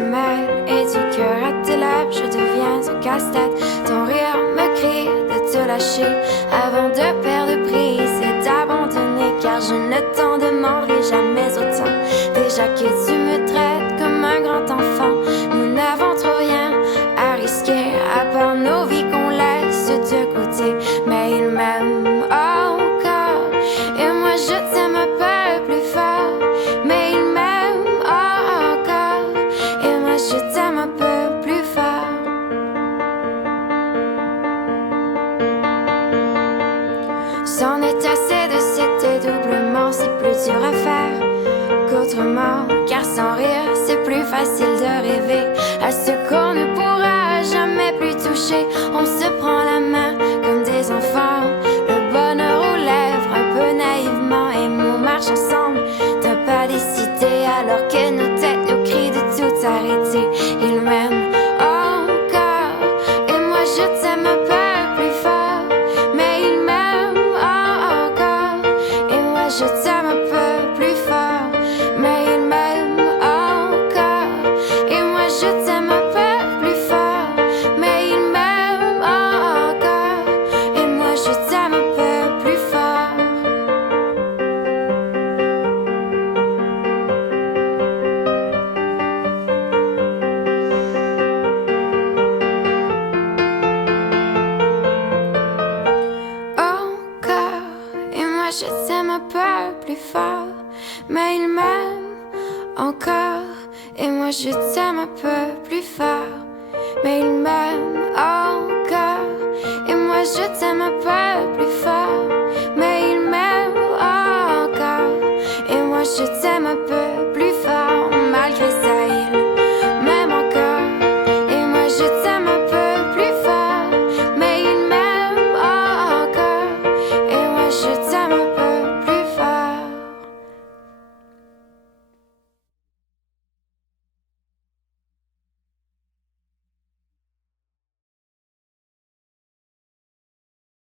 se mêle et du cœur à tes lèvres, je deviens un casse-tête. Ton rire me crie de te lâcher avant de perdre prise et d'abandonner, car je ne t'en demanderai jamais autant. Déjà que tu me traites comme un grand enfant, nous n'avons trop rien à risquer à part nos vies qu'on laisse de côté. Mais il m'aime encore et moi je t'aime un peu plus fort. Mais il m'aime encore et moi je t'aime un peu plus fort. C'en est assez de cet dédoublement, c'est plus dur à faire qu'autrement, car sans rire c'est plus facile de rêver à ce qu'on ne pourra jamais plus toucher. On se prend la main comme des enfants, le bonheur aux lèvres un peu naïvement, et on marche ensemble d'un pas décidé alors que nos têtes nous crient de tout arrêter. Il m'aime encore et moi je t'aime un peu plus fort. Mais il m'aime encore et moi je t'aime un peu plus fort. Mais il m'aime encore et moi je t'aime un peu plus fort. Mais il m'aime encore et moi je t'aime un peu plus fort. Encore et moi je t'aime un peu plus fort. Mais il m'aime encore et moi je t'aime un peu plus fort. Mais il m'aime encore et moi je t'aime un peu plus fort. Mais il m'aime encore et moi je t'aime un peu